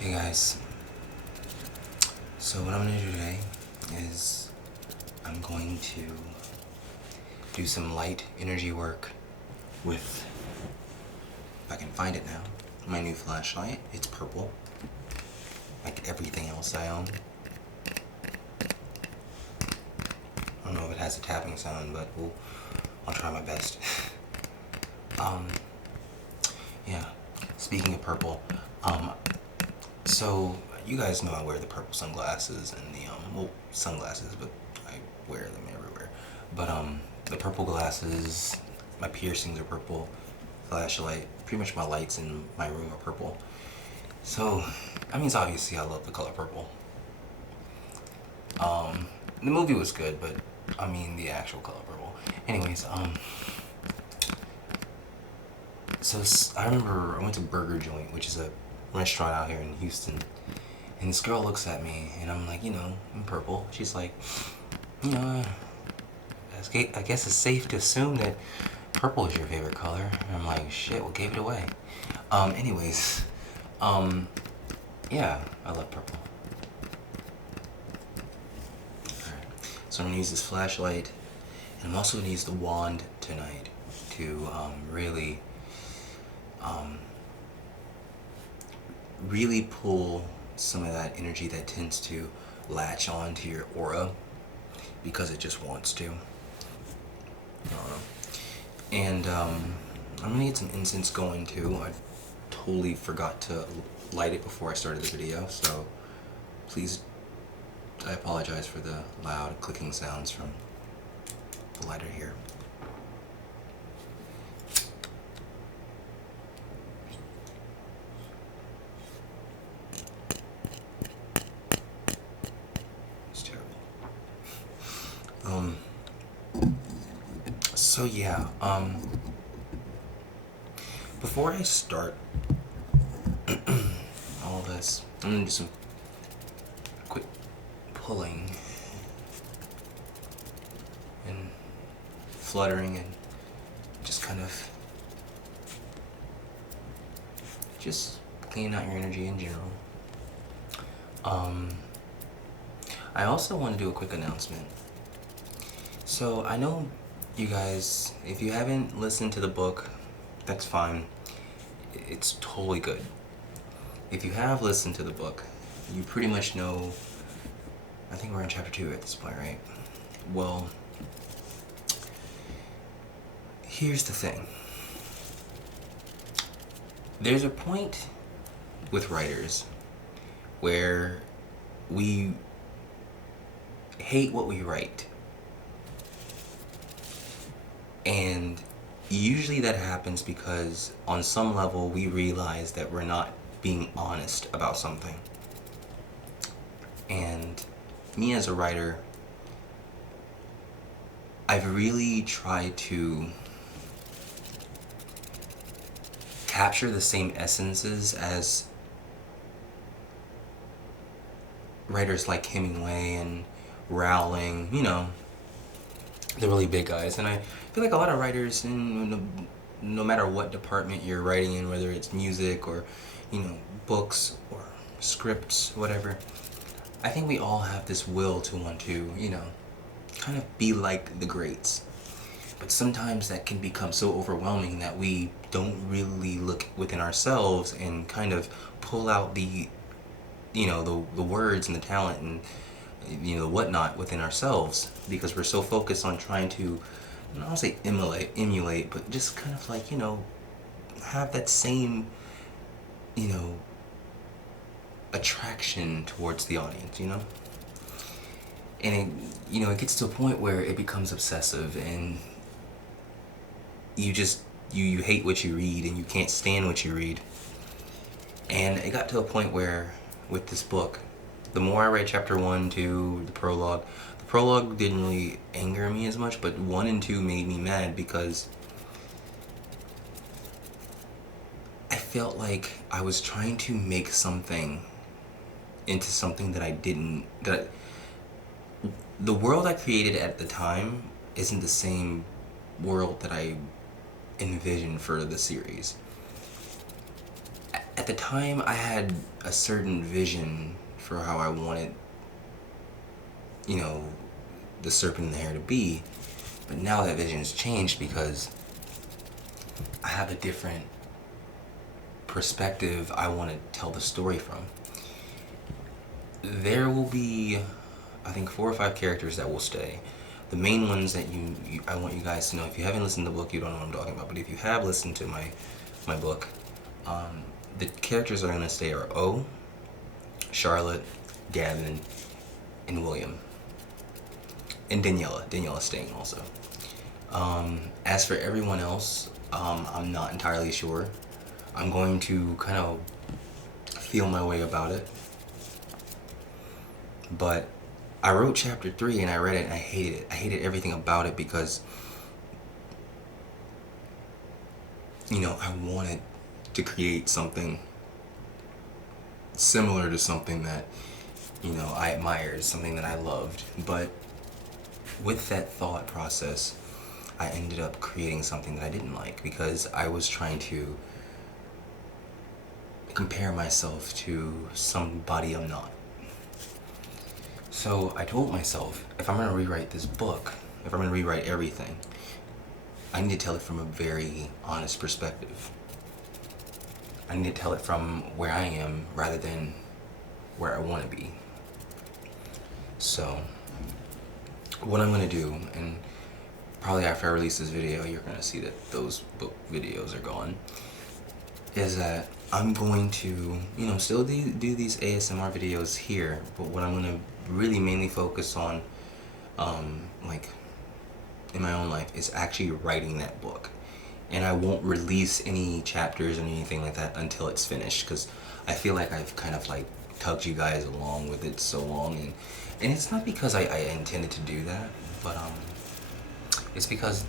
Hey guys, so what I'm going to do today is I'm going to do some light energy work with, if I can find it now, my new flashlight. It's purple, like everything else I own. I don't know if it has a tapping sound, but I'll try my best. Yeah, speaking of purple, so you guys know I wear the purple sunglasses and the sunglasses, but I wear them everywhere. But the purple glasses, my piercings are purple, flashlight, pretty much my lights in my room are purple. So that means obviously I love the color purple. The movie was good, but I mean the actual color purple. Anyways, so I remember I went to Burger Joint, which is a restaurant out here in Houston, and this girl looks at me, and I'm like, I'm purple. She's like, I guess it's safe to assume that purple is your favorite color. And I'm like, shit, what gave it away? Anyways, yeah, I love purple. Alright, so I'm gonna use this flashlight, and I'm also gonna use the wand tonight to really pull some of that energy that tends to latch on to your aura because it just wants to. And I'm gonna get some incense going too. I totally forgot to light it before I started the video, so please, I apologize for the loud clicking sounds from the lighter here. It's terrible. So yeah, before I start all this, I'm gonna do some quick pulling and fluttering and just kind of just cleaning out your energy in general. I also want to do a quick announcement. So I know you guys, if you haven't listened to the book, that's fine. It's totally good. If you have listened to the book, you pretty much know, I think we're in chapter 2 at this point, right? Well, here's the thing. There's a point with writers where we hate what we write. And usually that happens because on some level we realize that we're not being honest about something. And me as a writer, I've really tried to capture the same essences as writers like Hemingway and Rowling, the really big guys. And I feel like a lot of writers, no matter what department you're writing in, whether it's music or, books or scripts, whatever, I think we all have this will to want to, kind of be like the greats. But sometimes that can become so overwhelming that we don't really look within ourselves and kind of pull out the words and the talent and the whatnot within ourselves, because we're so focused on trying to, I don't want to say emulate, but just kind of like, have that same, attraction towards the audience, And it gets to a point where it becomes obsessive, and you just, you hate what you read and you can't stand what you read. And it got to a point where, with this book, the more I read chapter 1, 2, the prologue didn't really anger me as much, but 1 and 2 made me mad because I felt like I was trying to make something into something that I didn't, the world I created at the time isn't the same world that I envisioned for the series. At the time, I had a certain vision for how I wanted, you know, the serpent in the hair to be, but now that vision's changed because I have a different perspective I want to tell the story from. There will be, I think, 4 or 5 characters that will stay. The main ones that I want you guys to know. If you haven't listened to the book, you don't know what I'm talking about. But if you have listened to my book, the characters that are going to stay are O, Charlotte, Gavin, and William, and Daniela. Daniela's staying also. As for everyone else, I'm not entirely sure. I'm going to kind of feel my way about it. But I wrote chapter 3 and I read it and I hated it. I hated everything about it because, I wanted to create something similar to something that, I admired, something that I loved. But with that thought process, I ended up creating something that I didn't like because I was trying to compare myself to somebody I'm not. So I told myself, if I'm going to rewrite this book, if I'm going to rewrite everything, I need to tell it from a very honest perspective. I need to tell it from where I am rather than where I want to be. So what I'm going to do, and probably after I release this video, you're going to see that those book videos are gone, is that I'm going to, still do these ASMR videos here, but what I'm going to really mainly focus on, in my own life, is actually writing that book. And I won't release any chapters or anything like that until it's finished, because I feel like I've kind of tugged you guys along with it so long, and it's not because I intended to do that, but it's because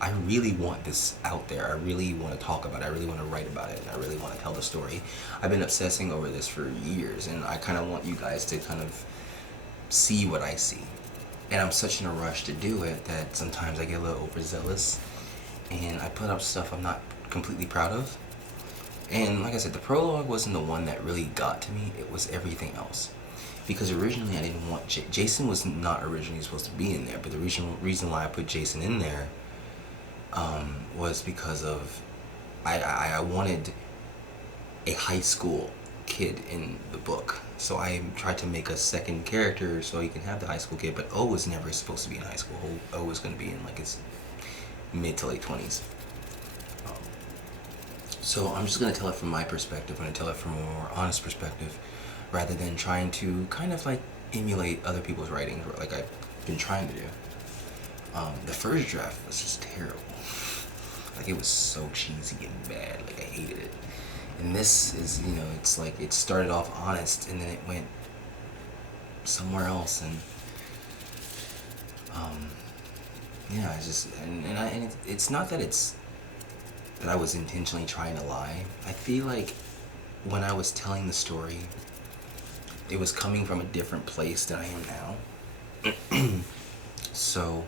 I really want this out there. I really want to talk about it. I really want to write about it. And I really want to tell the story. I've been obsessing over this for years, and I kind of want you guys to kind of see what I see. And I'm such in a rush to do it that sometimes I get a little overzealous, and I put up stuff I'm not completely proud of. And like I said, the prologue wasn't the one that really got to me. It was everything else. Because originally I didn't want Jason was not originally supposed to be in there, but the reason why I put Jason in there was because of I wanted a high school kid in the book. So I tried to make a second character so he can have the high school kid, but O was never supposed to be in high school. O was going to be in his mid to late 20s. So I'm just going to tell it from my perspective. I'm going to tell it from a more honest perspective rather than trying to kind of emulate other people's writings like I've been trying to do. The first draft was just terrible. It was so cheesy and bad. I hated it. And this is, it's it started off honest and then it went somewhere else, and yeah, it's not that I was intentionally trying to lie. I feel like when I was telling the story, it was coming from a different place than I am now. So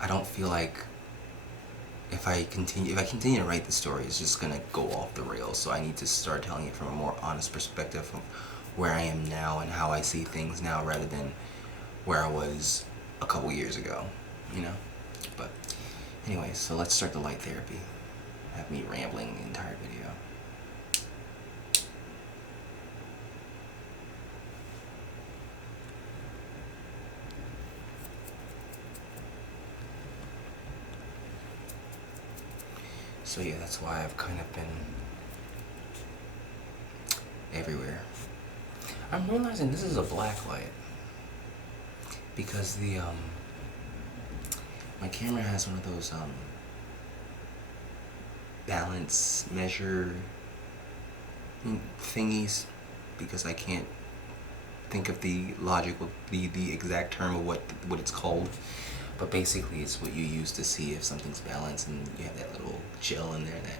I don't feel like if I continue to write the story, it's just gonna go off the rails. So I need to start telling it from a more honest perspective from where I am now and how I see things now, rather than where I was a couple years ago. But anyway, so let's start the light therapy. Have me rambling the entire video. So yeah, that's why I've kind of been everywhere. I'm realizing this is a black light because my camera has one of those balance measure thingies, because I can't think of the logical, the exact term of what it's called. But basically, it's what you use to see if something's balanced, and you have that little gel in there that,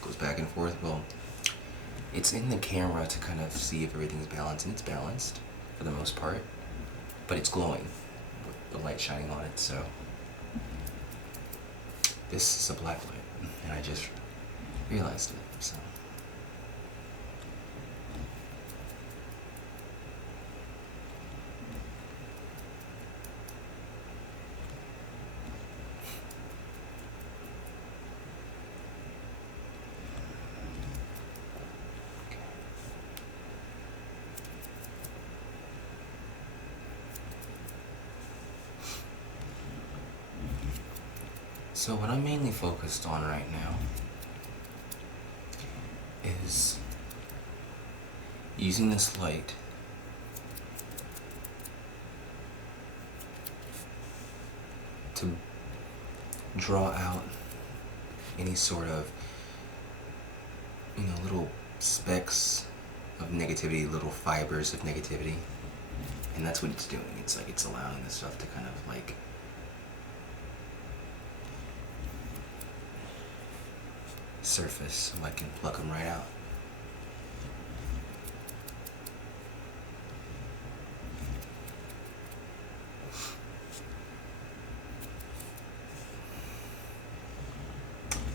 goes back and forth. Well, it's in the camera to kind of see if everything's balanced, and it's balanced for the most part, but it's glowing with the light shining on it. So this is a black light, and realized it. So. So what I'm mainly focused on right now is using this light to draw out any sort of, little specks of negativity, little fibers of negativity. And that's what it's doing. It's like it's allowing this stuff to kind of like surface so I can pluck them right out.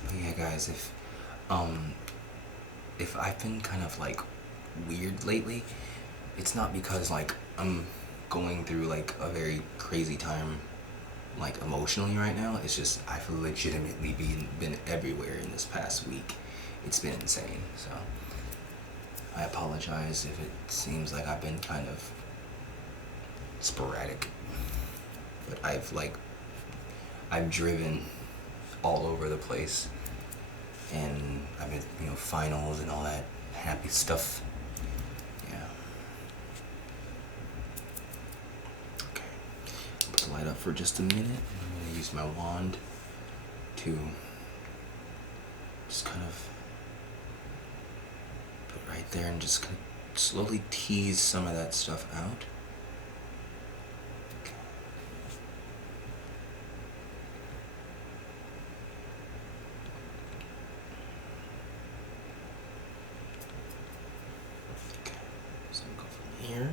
But yeah, guys, if I've been kind of like weird lately, it's not because like I'm going through like a very crazy time like emotionally right now. It's just I've legitimately been everywhere in this past week. It's been insane. So I apologize if it seems like I've been kind of sporadic, but I've driven all over the place, and I've been finals and all that happy stuff. Yeah. Okay. I'll put the light up for just a minute. I'm gonna use my wand to just kind of put right there and just kind of slowly tease some of that stuff out. Here.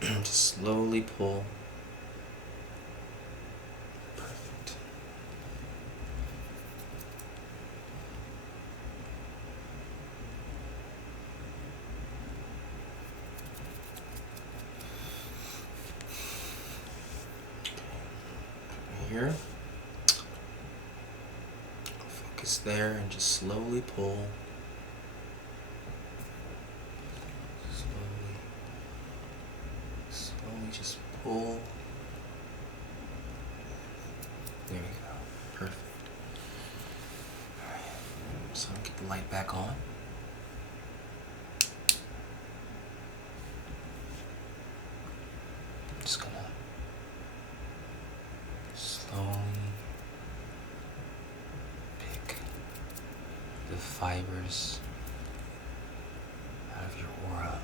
Just slowly pull. Perfect. Here. Focus there and just slowly pull. Just pull. There we go. Perfect. Alright. So I'll get the light back on. Just gonna slowly pick the fibers out of your aura.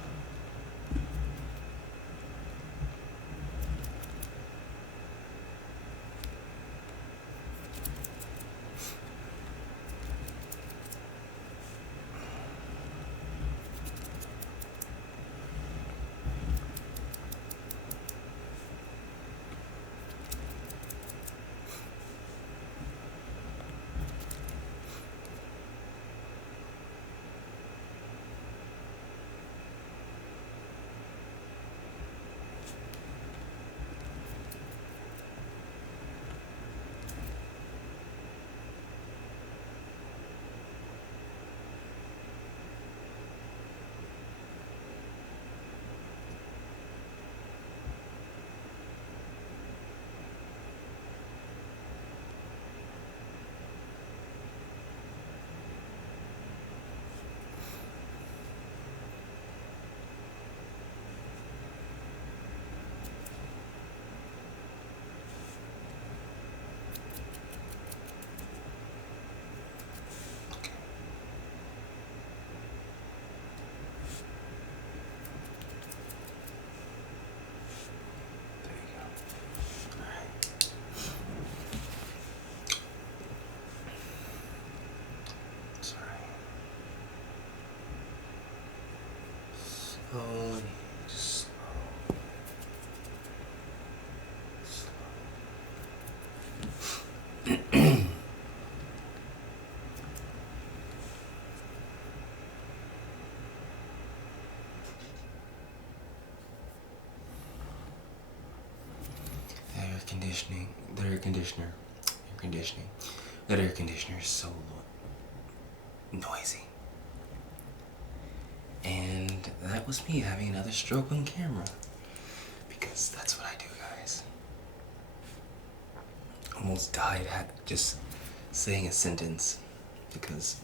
Slowly, just slow. conditioning, the air conditioner, air conditioning, that air conditioner is so noisy. And that was me having another stroke on camera, because that's what I do, guys. Almost died at just saying a sentence, because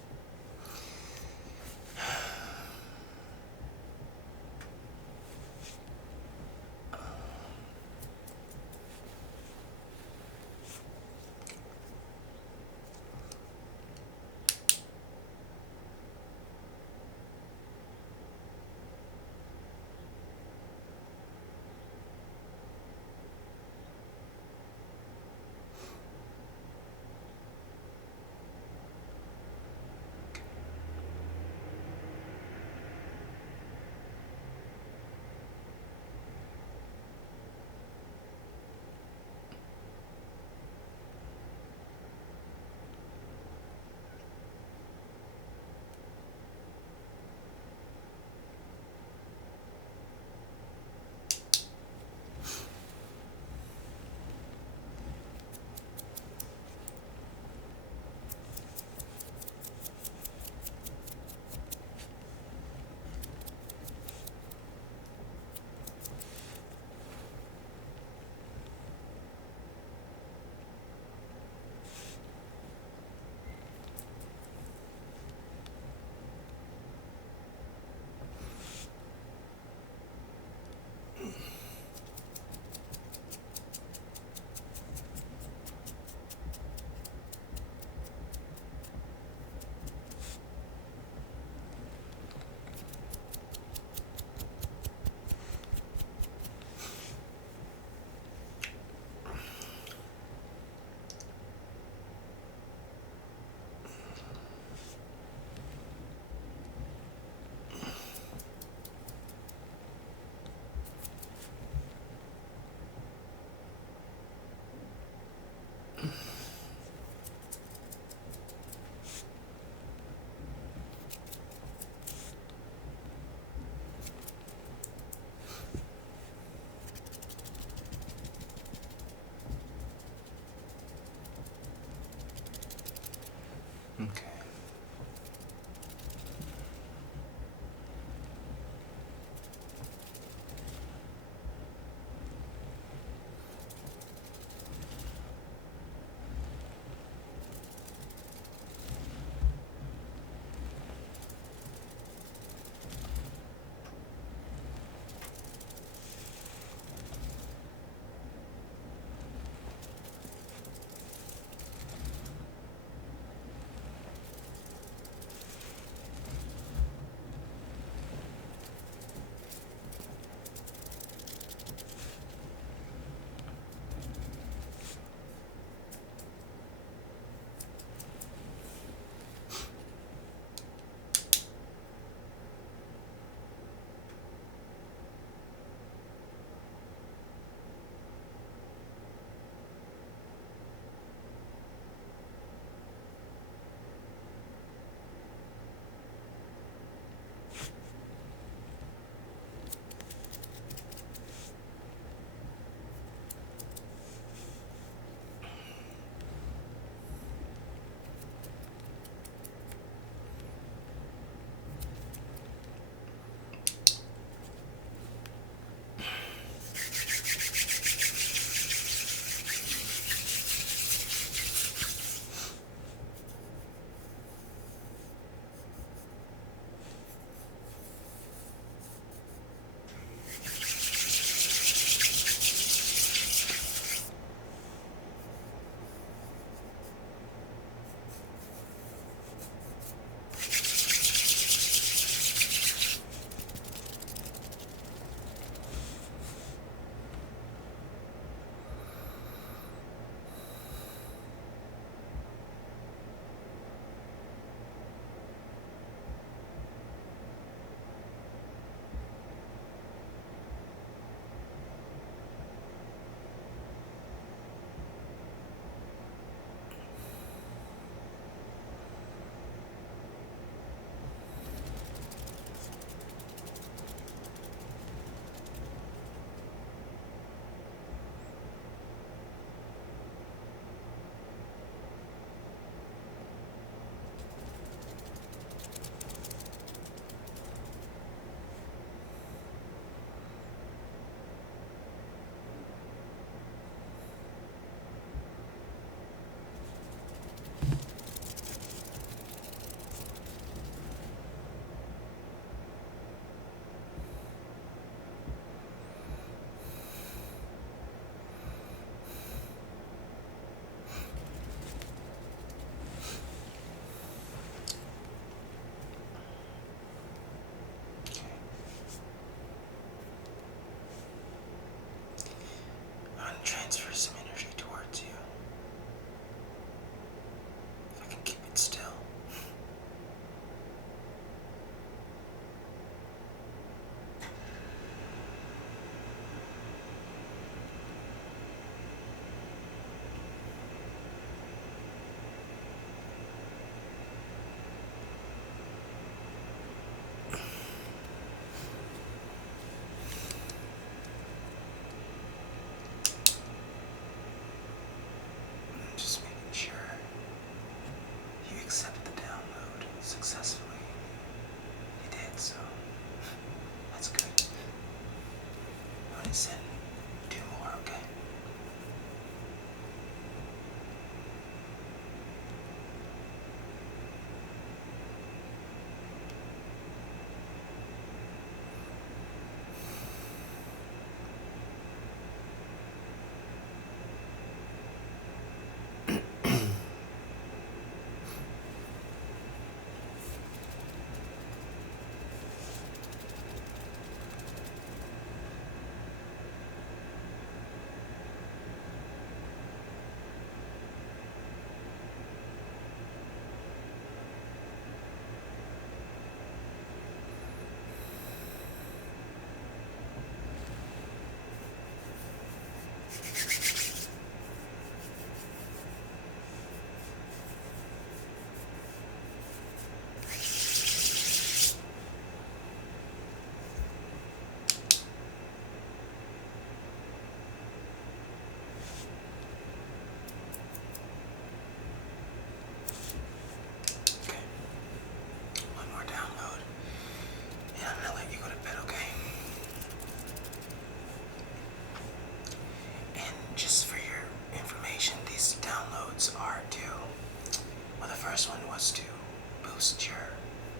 boost your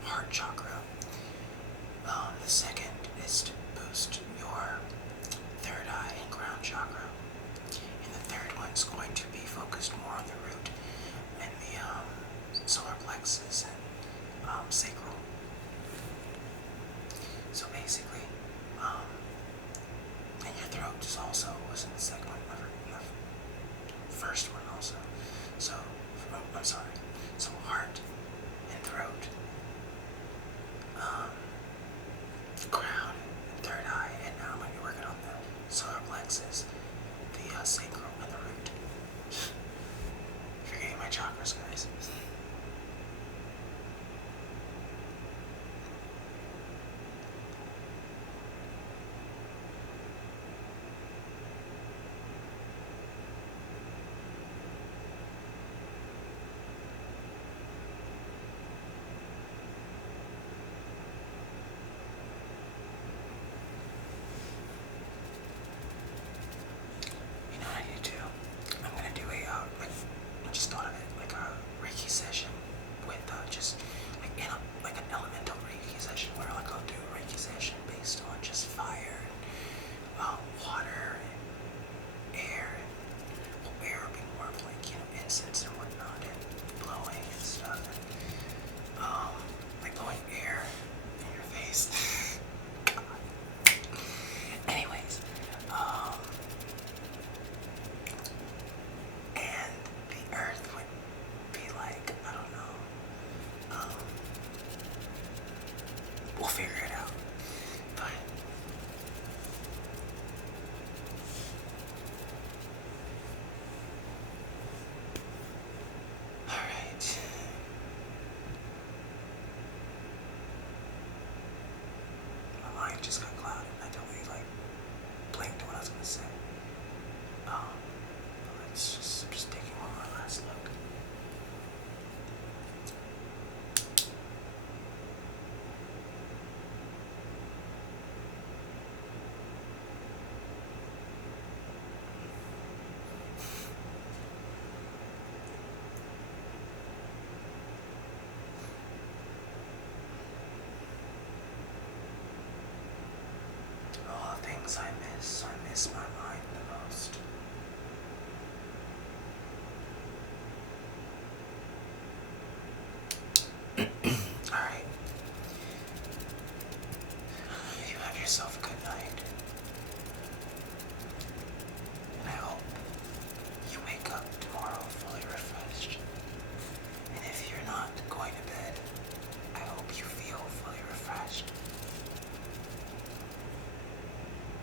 heart chakra. The second is to boost your third eye and crown chakra. And the third one's going to be focused more on the root and the solar plexus and sacral. So basically, and your throat is also was in the second one, in the first one also. So I'm sorry. So heart and throat, crown and third eye, and now I'm going to be working on the solar plexus, the sacral, and the root. Forgetting my chakras, guys. Reiki session with just like an elemental Reiki session where like I'll do a Reiki session based on just fire and water and air. Well, air would be more of like incense and whatnot and blowing and stuff and like blowing air in your face. God. Anyways, and the earth would be like, I don't know. We'll figure it out. But alright. My mind just got clouded and I totally blanked what I was gonna say. Let's just taking one more last look. All the things I miss. I miss my